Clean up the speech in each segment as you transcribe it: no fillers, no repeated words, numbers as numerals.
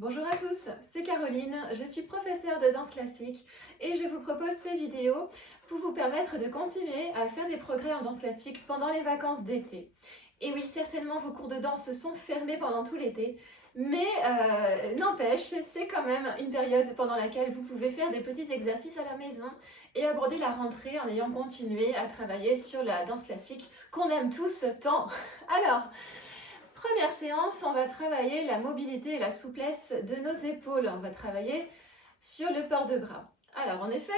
Bonjour à tous, c'est Caroline, je suis professeure de danse classique et je vous propose ces vidéos pour vous permettre de continuer à faire des progrès en danse classique pendant les vacances d'été. Et oui, certainement vos cours de danse se sont fermés pendant tout l'été, mais n'empêche, c'est quand même une période pendant laquelle vous pouvez faire des petits exercices à la maison et aborder la rentrée en ayant continué à travailler sur la danse classique qu'on aime tous tant. Alors, première séance, on va travailler la mobilité et la souplesse de nos épaules. On va travailler sur le port de bras. Alors en effet,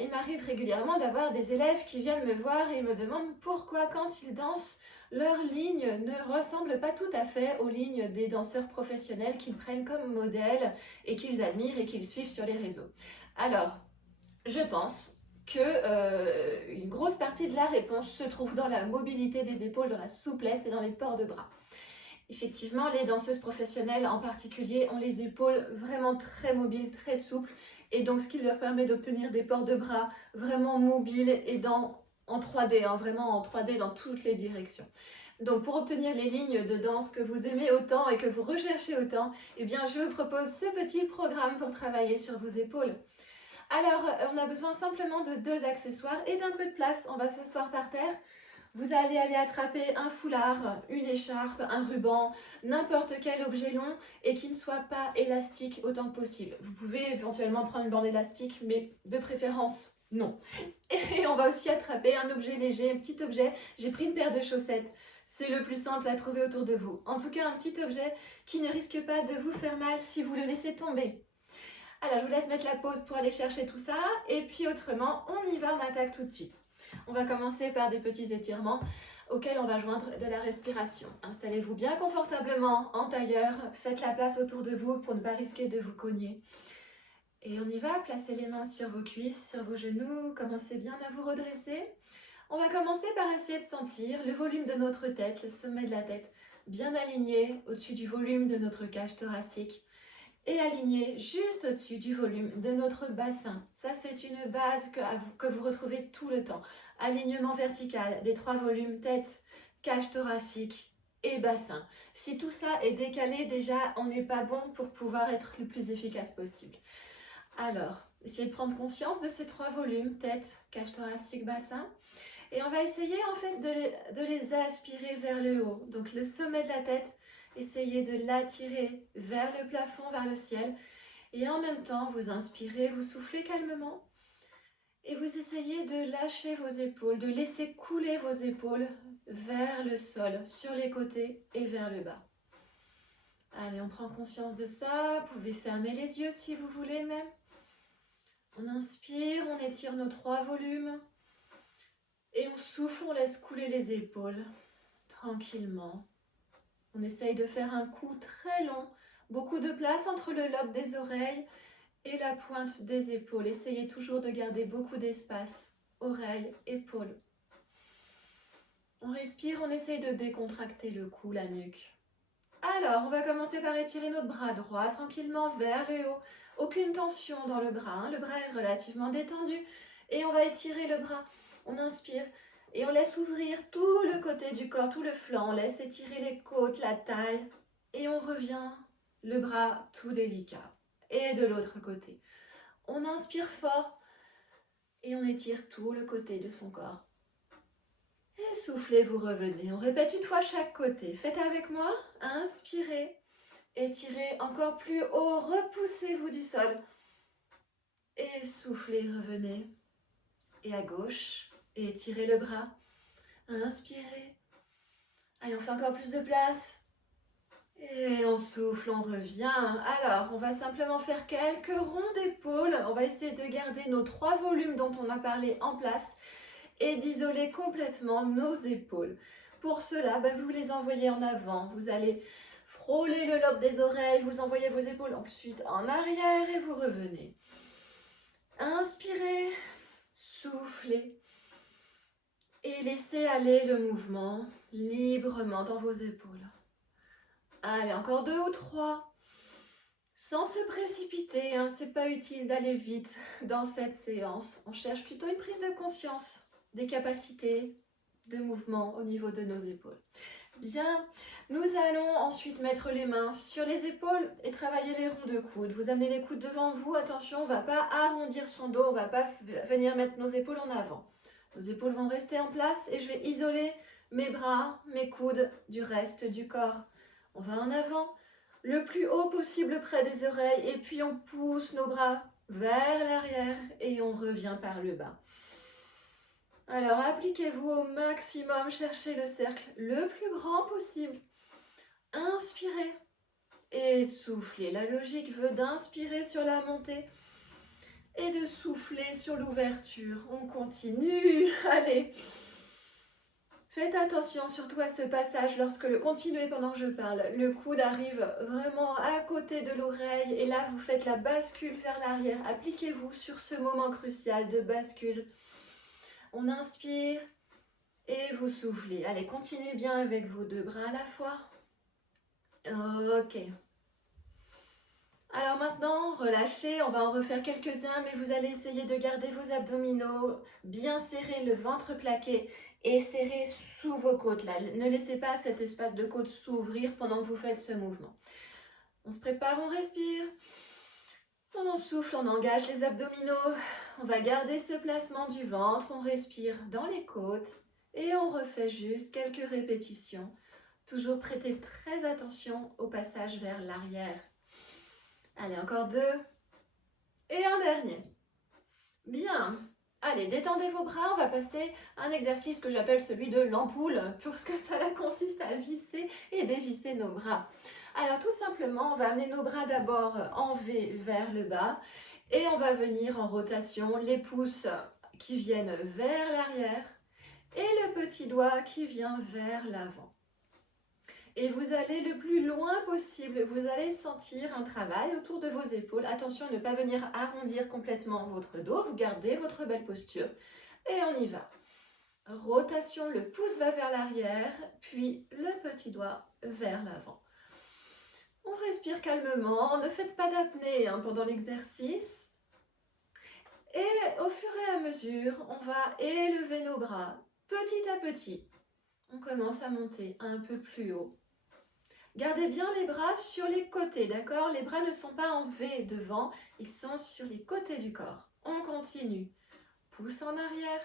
il m'arrive régulièrement d'avoir des élèves qui viennent me voir et me demandent pourquoi quand ils dansent, leurs lignes ne ressemblent pas tout à fait aux lignes des danseurs professionnels qu'ils prennent comme modèle et qu'ils admirent et qu'ils suivent sur les réseaux. Alors, je pense que une grosse partie de la réponse se trouve dans la mobilité des épaules, dans la souplesse et dans les ports de bras. Effectivement, les danseuses professionnelles en particulier ont les épaules vraiment très mobiles, très souples, et donc ce qui leur permet d'obtenir des ports de bras vraiment mobiles et en 3D, vraiment en 3D dans toutes les directions. Donc pour obtenir les lignes de danse que vous aimez autant et que vous recherchez autant, eh bien je vous propose ce petit programme pour travailler sur vos épaules. Alors, on a besoin simplement de 2 accessoires et d'un peu de place. On va s'asseoir par terre. Vous allez aller attraper un foulard, une écharpe, un ruban, n'importe quel objet long et qui ne soit pas élastique autant que possible. Vous pouvez éventuellement prendre une bande élastique, mais de préférence, non. Et on va aussi attraper un objet léger, un petit objet. J'ai pris une paire de chaussettes. C'est le plus simple à trouver autour de vous. En tout cas, un petit objet qui ne risque pas de vous faire mal si vous le laissez tomber. Alors, je vous laisse mettre la pause pour aller chercher tout ça. Et puis autrement, on y va, on attaque tout de suite. On va commencer par des petits étirements auxquels on va joindre de la respiration. Installez-vous bien confortablement en tailleur. Faites la place autour de vous pour ne pas risquer de vous cogner. Et on y va, placez les mains sur vos cuisses, sur vos genoux. Commencez bien à vous redresser. On va commencer par essayer de sentir le volume de notre tête, le sommet de la tête, bien aligné au-dessus du volume de notre cage thoracique et aligné juste au-dessus du volume de notre bassin. Ça, c'est une base que vous retrouvez tout le temps. Alignement vertical des 3 volumes, tête, cage thoracique et bassin. Si tout ça est décalé, déjà, on n'est pas bon pour pouvoir être le plus efficace possible. Alors, essayez de prendre conscience de ces 3 volumes, tête, cage thoracique, bassin. Et on va essayer en fait de les aspirer vers le haut. Donc le sommet de la tête, essayez de l'attirer vers le plafond, vers le ciel. Et en même temps, vous inspirez, vous soufflez calmement. Et vous essayez de lâcher vos épaules, de laisser couler vos épaules vers le sol, sur les côtés et vers le bas. Allez, on prend conscience de ça. Vous pouvez fermer les yeux si vous voulez même. On inspire, on étire nos 3 volumes. Et on souffle, on laisse couler les épaules, tranquillement. On essaye de faire un cou très long, beaucoup de place entre le lobe des oreilles et la pointe des épaules. Essayez toujours de garder beaucoup d'espace, oreilles, épaules. On respire, on essaye de décontracter le cou, la nuque. Alors, on va commencer par étirer notre bras droit tranquillement vers le haut. Aucune tension dans le bras, le bras est relativement détendu. Et on va étirer le bras. On inspire et on laisse ouvrir tout le côté du corps, tout le flanc. On laisse étirer les côtes, la taille. Et on revient, le bras tout délicat. Et de l'autre côté. On inspire fort et on étire tout le côté de son corps. Et soufflez, vous revenez. On répète une fois chaque côté. Faites avec moi. Inspirez. Étirez encore plus haut. Repoussez-vous du sol. Et soufflez, revenez. Et à gauche. Et étirez le bras. Inspirez. Allez, on fait encore plus de place. Et on souffle, on revient. Alors, on va simplement faire quelques ronds d'épaules. On va essayer de garder nos 3 volumes dont on a parlé en place et d'isoler complètement nos épaules. Pour cela, vous les envoyez en avant. Vous allez frôler le lobe des oreilles, vous envoyez vos épaules ensuite en arrière et vous revenez. Inspirez, soufflez et laissez aller le mouvement librement dans vos épaules. Allez, encore 2 ou 3. Sans se précipiter, c'est pas utile d'aller vite dans cette séance. On cherche plutôt une prise de conscience des capacités de mouvement au niveau de nos épaules. Bien, nous allons ensuite mettre les mains sur les épaules et travailler les ronds de coude. Vous amenez les coudes devant vous, attention, on ne va pas arrondir son dos, on ne va pas venir mettre nos épaules en avant. Nos épaules vont rester en place et je vais isoler mes bras, mes coudes du reste du corps. On va en avant, le plus haut possible près des oreilles et puis on pousse nos bras vers l'arrière et on revient par le bas. Alors, appliquez-vous au maximum, cherchez le cercle le plus grand possible. Inspirez et soufflez. La logique veut d'inspirer sur la montée et de souffler sur l'ouverture. On continue. Allez. Faites attention surtout à ce passage continuez pendant que je parle. Le coude arrive vraiment à côté de l'oreille et là, vous faites la bascule vers l'arrière. Appliquez-vous sur ce moment crucial de bascule. On inspire et vous soufflez. Allez, continuez bien avec vos deux bras à la fois. Ok. Alors maintenant, relâchez. On va en refaire quelques-uns, mais vous allez essayer de garder vos abdominaux bien serrés, le ventre plaqué et serré sous vos côtes. Là. Ne laissez pas cet espace de côte s'ouvrir pendant que vous faites ce mouvement. On se prépare, on respire. On souffle, on engage les abdominaux. On va garder ce placement du ventre. On respire dans les côtes. Et on refait juste quelques répétitions. Toujours prêtez très attention au passage vers l'arrière. Allez, encore 2. Et un dernier. Bien. Allez, détendez vos bras. On va passer à un exercice que j'appelle celui de l'ampoule, parce que ça consiste à visser et dévisser nos bras. Alors, tout simplement, on va amener nos bras d'abord en V vers le bas. Et on va venir en rotation, les pouces qui viennent vers l'arrière et le petit doigt qui vient vers l'avant. Et vous allez le plus loin possible, vous allez sentir un travail autour de vos épaules. Attention à ne pas venir arrondir complètement votre dos, vous gardez votre belle posture. Et on y va. Rotation, le pouce va vers l'arrière, puis le petit doigt vers l'avant. On respire calmement, ne faites pas d'apnée pendant l'exercice. Et au fur et à mesure, on va élever nos bras petit à petit. On commence à monter un peu plus haut. Gardez bien les bras sur les côtés, d'accord? Les bras ne sont pas en V devant, ils sont sur les côtés du corps. On continue. Pouce en arrière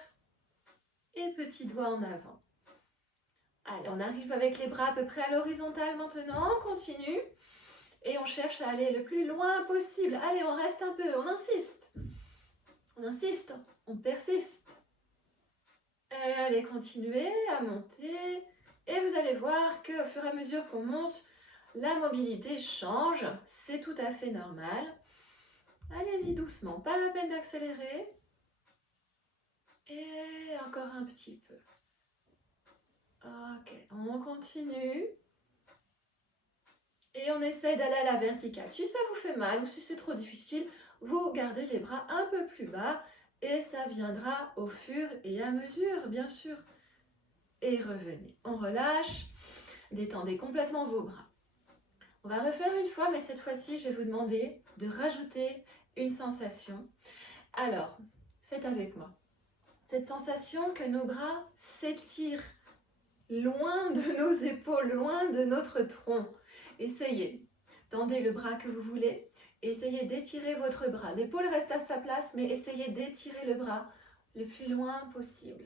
et petit doigt en avant. Allez, on arrive avec les bras à peu près à l'horizontale maintenant. On continue et on cherche à aller le plus loin possible. Allez, on reste un peu, on insiste. On insiste, on persiste. Et allez, continuez à monter. Et vous allez voir qu'au fur et à mesure qu'on monte, la mobilité change. C'est tout à fait normal. Allez-y doucement, pas la peine d'accélérer. Et encore un petit peu. Ok, on continue. Et on essaye d'aller à la verticale. Si ça vous fait mal ou si c'est trop difficile, vous gardez les bras un peu plus bas et ça viendra au fur et à mesure, bien sûr. Et revenez. On relâche. Détendez complètement vos bras. On va refaire une fois, mais cette fois-ci, je vais vous demander de rajouter une sensation. Alors, faites avec moi. Cette sensation que nos bras s'étirent loin de nos épaules, loin de notre tronc. Essayez. Tendez le bras que vous voulez. Essayez d'étirer votre bras. L'épaule reste à sa place, mais essayez d'étirer le bras le plus loin possible.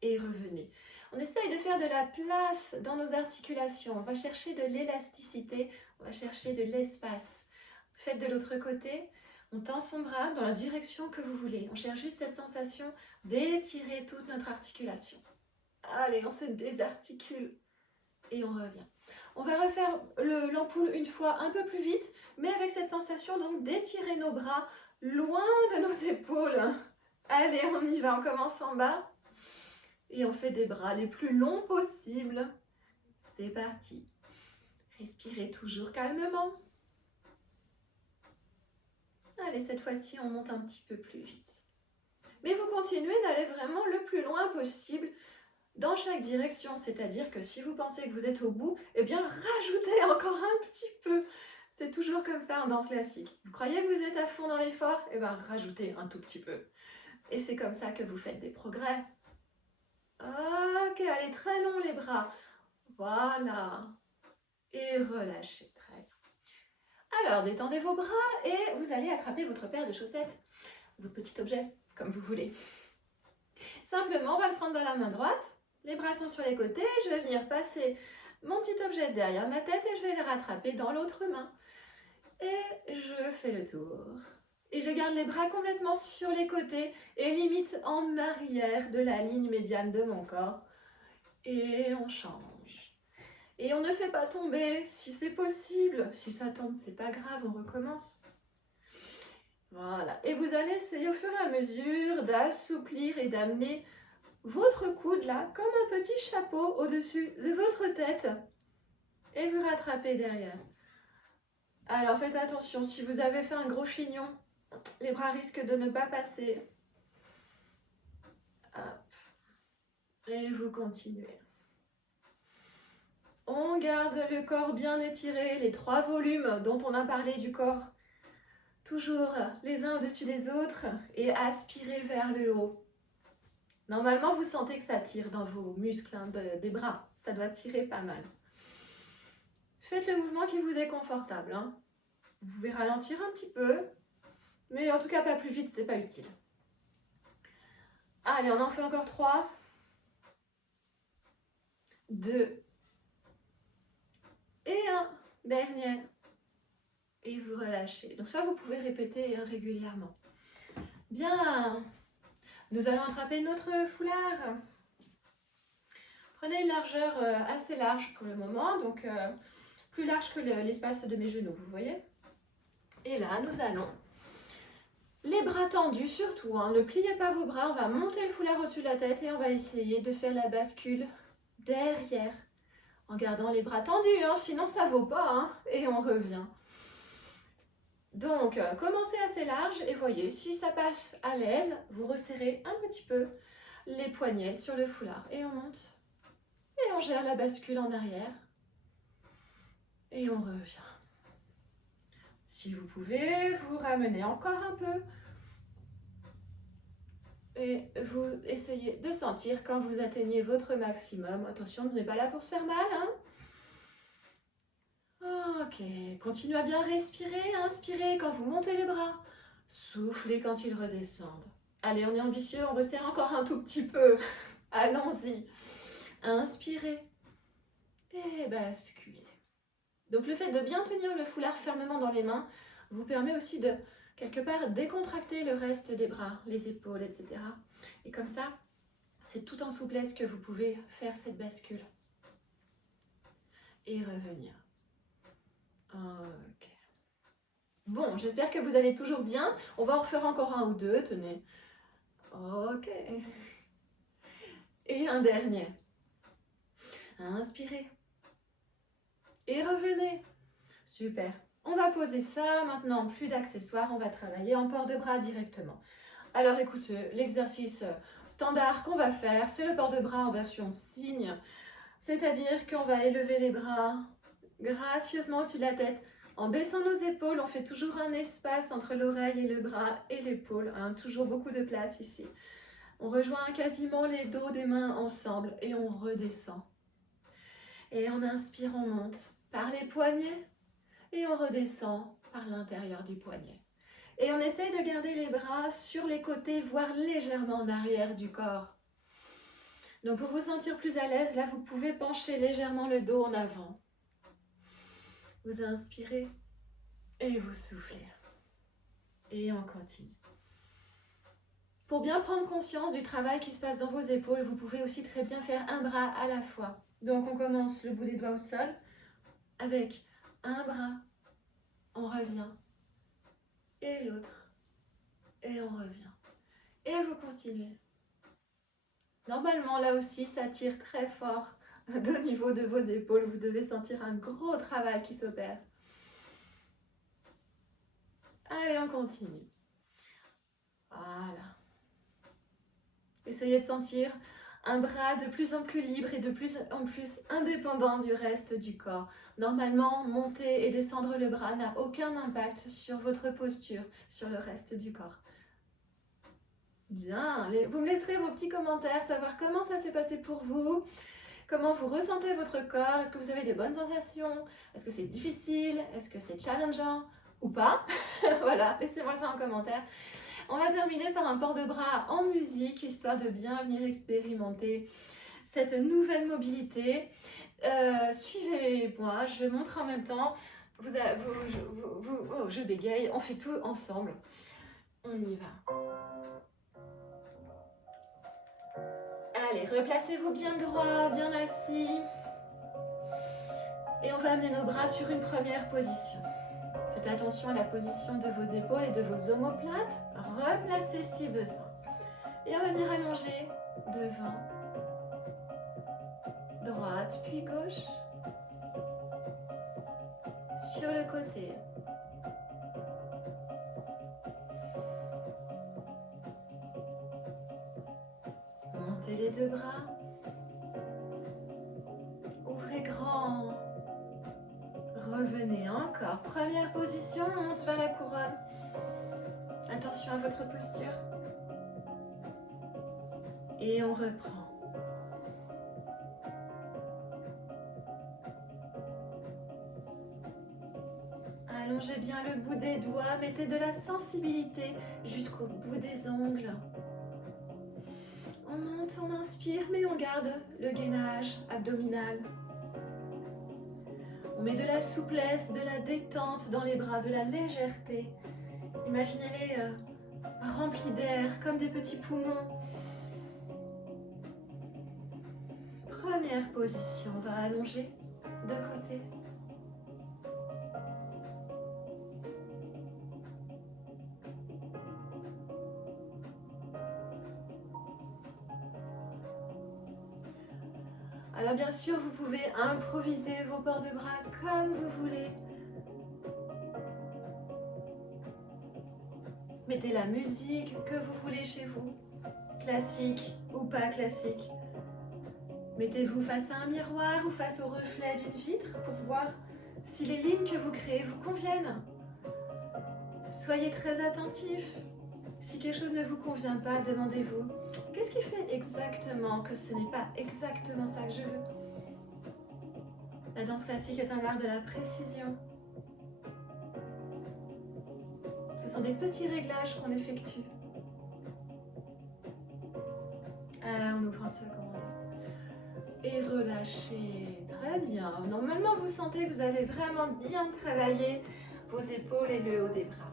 Et revenez. On essaye de faire de la place dans nos articulations. On va chercher de l'élasticité, on va chercher de l'espace. Faites de l'autre côté. On tend son bras dans la direction que vous voulez. On cherche juste cette sensation d'étirer toute notre articulation. Allez, on se désarticule et on revient. On va refaire l'ampoule une fois un peu plus vite, mais avec cette sensation donc d'étirer nos bras loin de nos épaules. Allez, on y va, on commence en bas. Et on fait des bras les plus longs possibles. C'est parti. Respirez toujours calmement. Allez, cette fois-ci, on monte un petit peu plus vite. Mais vous continuez d'aller vraiment le plus loin possible dans chaque direction. C'est-à-dire que si vous pensez que vous êtes au bout, eh bien, rajoutez encore un petit peu. C'est toujours comme ça en danse classique. Vous croyez que vous êtes à fond dans l'effort? Eh bien, rajoutez un tout petit peu. Et c'est comme ça que vous faites des progrès. Ok, allez, très long les bras. Voilà. Et relâchez. Très bien. Alors, détendez vos bras et vous allez attraper votre paire de chaussettes, votre petit objet, comme vous voulez. Simplement, on va le prendre dans la main droite. Les bras sont sur les côtés. Je vais venir passer mon petit objet derrière ma tête et je vais le rattraper dans l'autre main. Et je fais le tour. Et je garde les bras complètement sur les côtés et limite en arrière de la ligne médiane de mon corps. Et on change. Et on ne fait pas tomber si c'est possible. Si ça tombe, c'est pas grave, on recommence. Voilà. Et vous allez essayer au fur et à mesure d'assouplir et d'amener votre coude là, comme un petit chapeau au-dessus de votre tête. Et vous rattrapez derrière. Alors faites attention, si vous avez fait un gros chignon, les bras risquent de ne pas passer. Hop. Et vous continuez. On garde le corps bien étiré, les 3 volumes dont on a parlé du corps. Toujours les uns au-dessus des autres et aspirez vers le haut. Normalement, vous sentez que ça tire dans vos muscles des bras. Ça doit tirer pas mal. Faites le mouvement qui vous est confortable. Vous pouvez ralentir un petit peu, mais en tout cas pas plus vite, c'est pas utile. Allez, on en fait encore 3. 2. Et 1. Dernier. Et vous relâchez. Donc ça, vous pouvez répéter régulièrement. Bien. Nous allons attraper notre foulard. Prenez une largeur assez large pour le moment, donc plus large que l'espace de mes genoux, vous voyez. Et là, nous allons, les bras tendus surtout, ne pliez pas vos bras, on va monter le foulard au-dessus de la tête et on va essayer de faire la bascule derrière, en gardant les bras tendus, sinon ça ne vaut pas, et on revient. Donc, commencez assez large et voyez, si ça passe à l'aise, vous resserrez un petit peu les poignets sur le foulard et on monte. Et on gère la bascule en arrière. Et on revient. Si vous pouvez, vous ramenez encore un peu. Et vous essayez de sentir quand vous atteignez votre maximum. Attention, on n'est pas là pour se faire mal. Ok, continuez à bien respirer. Inspirez quand vous montez les bras. Soufflez quand ils redescendent. Allez, on est ambitieux, on resserre encore un tout petit peu. Allons-y. Inspirez. Et basculez. Donc le fait de bien tenir le foulard fermement dans les mains vous permet aussi de, quelque part, décontracter le reste des bras, les épaules, etc. Et comme ça, c'est tout en souplesse que vous pouvez faire cette bascule. Et revenir. Ok. Bon, j'espère que vous allez toujours bien. On va en refaire encore un ou deux, tenez. Ok. Et un dernier. Inspirez. Et revenez. Super. On va poser ça. Maintenant, plus d'accessoires. On va travailler en port de bras directement. Alors écoutez, l'exercice standard qu'on va faire, c'est le port de bras en version cygne. C'est-à-dire qu'on va élever les bras gracieusement au-dessus de la tête. En baissant nos épaules, on fait toujours un espace entre l'oreille et le bras et l'épaule. Toujours beaucoup de place ici. On rejoint quasiment les dos des mains ensemble et on redescend. Et on inspire, on monte par les poignets et on redescend par l'intérieur du poignet. Et on essaye de garder les bras sur les côtés, voire légèrement en arrière du corps. Donc pour vous sentir plus à l'aise, là vous pouvez pencher légèrement le dos en avant. Vous inspirez et vous soufflez. Et on continue. Pour bien prendre conscience du travail qui se passe dans vos épaules, vous pouvez aussi très bien faire un bras à la fois. Donc on commence le bout des doigts au sol avec un bras, on revient, et l'autre, et on revient. Et vous continuez. Normalement, là aussi, ça tire très fort au niveau de vos épaules. Vous devez sentir un gros travail qui s'opère. Allez, on continue. Voilà. Essayez de sentir un bras de plus en plus libre et de plus en plus indépendant du reste du corps. Normalement, monter et descendre le bras n'a aucun impact sur votre posture, sur le reste du corps. Bien, vous me laisserez vos petits commentaires, savoir comment ça s'est passé pour vous, Comment vous ressentez votre corps? Est-ce que vous avez de bonnes sensations? Est-ce que c'est difficile? Est-ce que c'est challengeant ou pas? Voilà, laissez-moi ça en commentaire. On va terminer par un port de bras en musique, histoire de bien venir expérimenter cette nouvelle mobilité. Suivez-moi, je montre en même temps. Oh, je bégaye, on fait tout ensemble. On y va. Allez, replacez-vous bien droit, bien assis. Et on va amener nos bras sur une première position. Faites attention à la position de vos épaules et de vos omoplates. Replacez si besoin. Et on va venir allonger devant, droite, puis gauche. Sur le côté. Montez les deux bras. Ouvrez grand. Revenez encore. Première position, on monte vers la couronne. Attention à votre posture. Et on reprend. Allongez bien le bout des doigts, mettez de la sensibilité jusqu'au bout des ongles. On monte, on inspire, mais on garde le gainage abdominal. On met de la souplesse, de la détente dans les bras, de la légèreté. Imaginez-les remplis d'air, comme des petits poumons. Première position, on va allonger de côté. Alors bien sûr, vous pouvez improviser vos ports de bras comme vous voulez. Mettez la musique que vous voulez chez vous, classique ou pas classique. Mettez-vous face à un miroir ou face au reflet d'une vitre pour voir si les lignes que vous créez vous conviennent. Soyez très attentif. Si quelque chose ne vous convient pas, demandez-vous, qu'est-ce qui fait exactement que ce n'est pas exactement ça que je veux? La danse classique est un art de la précision. Ce sont des petits réglages qu'on effectue. On ouvre un second. Et relâchez. Très bien. Normalement, vous sentez que vous avez vraiment bien travaillé vos épaules et le haut des bras.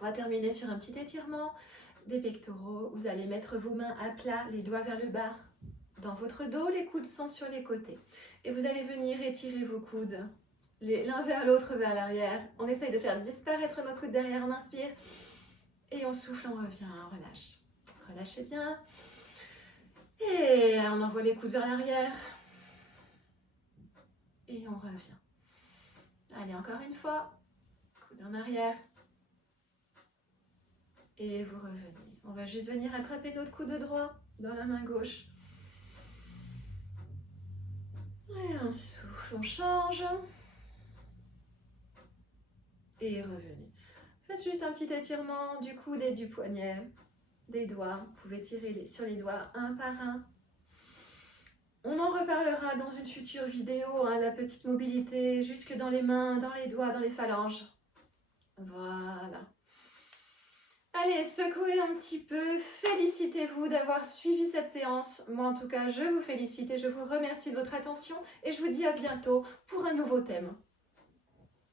On va terminer sur un petit étirement des pectoraux. Vous allez mettre vos mains à plat, les doigts vers le bas. Dans votre dos, les coudes sont sur les côtés. Et vous allez venir étirer vos coudes l'un vers l'autre, vers l'arrière. On essaye de faire disparaître nos coudes derrière. On inspire. Et on souffle, on revient, on relâche. Relâchez bien. Et on envoie les coudes vers l'arrière. Et on revient. Allez, encore une fois. Coude en arrière. Et vous revenez. On va juste venir attraper notre coude droit dans la main gauche. Et on souffle, on change. Et revenez. Faites juste un petit étirement du coude et du poignet, des doigts. Vous pouvez tirer sur les doigts un par un. On en reparlera dans une future vidéo, la petite mobilité jusque dans les mains, dans les doigts, dans les phalanges. Voilà. Allez, secouez un petit peu, félicitez-vous d'avoir suivi cette séance. Moi, en tout cas, je vous félicite et je vous remercie de votre attention et je vous dis à bientôt pour un nouveau thème.